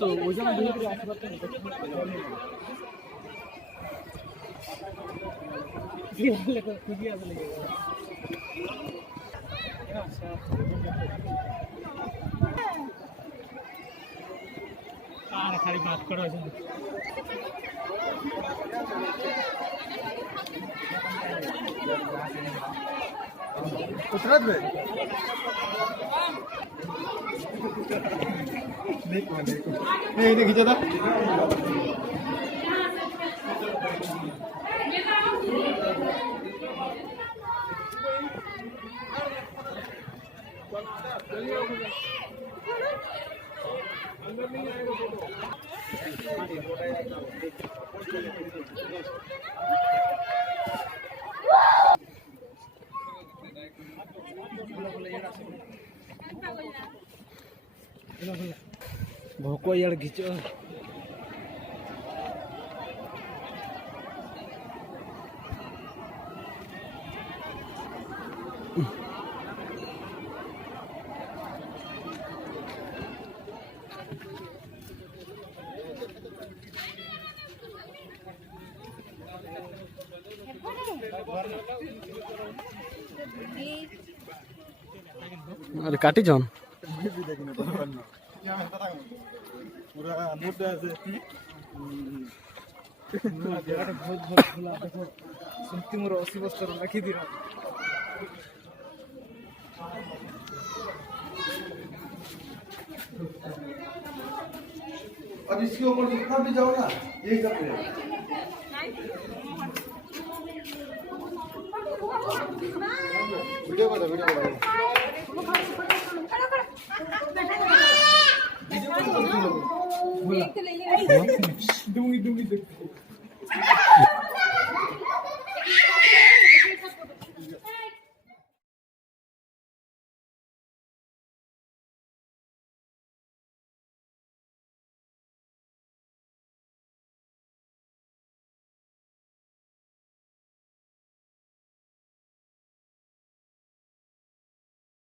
তো ওই জন্য खाली बात करो उतरत में देखो नहीं देखी ज्यादा भोको यार खींचो अरे काटी जाओ पूरा मुद्दा আছে बहुत बहुत खुला देखो सुनती मोर 80 बस्तर रखी दी अब इसके ऊपर जितना भी जाओ ना यही सब है वीडियो बता दूंगी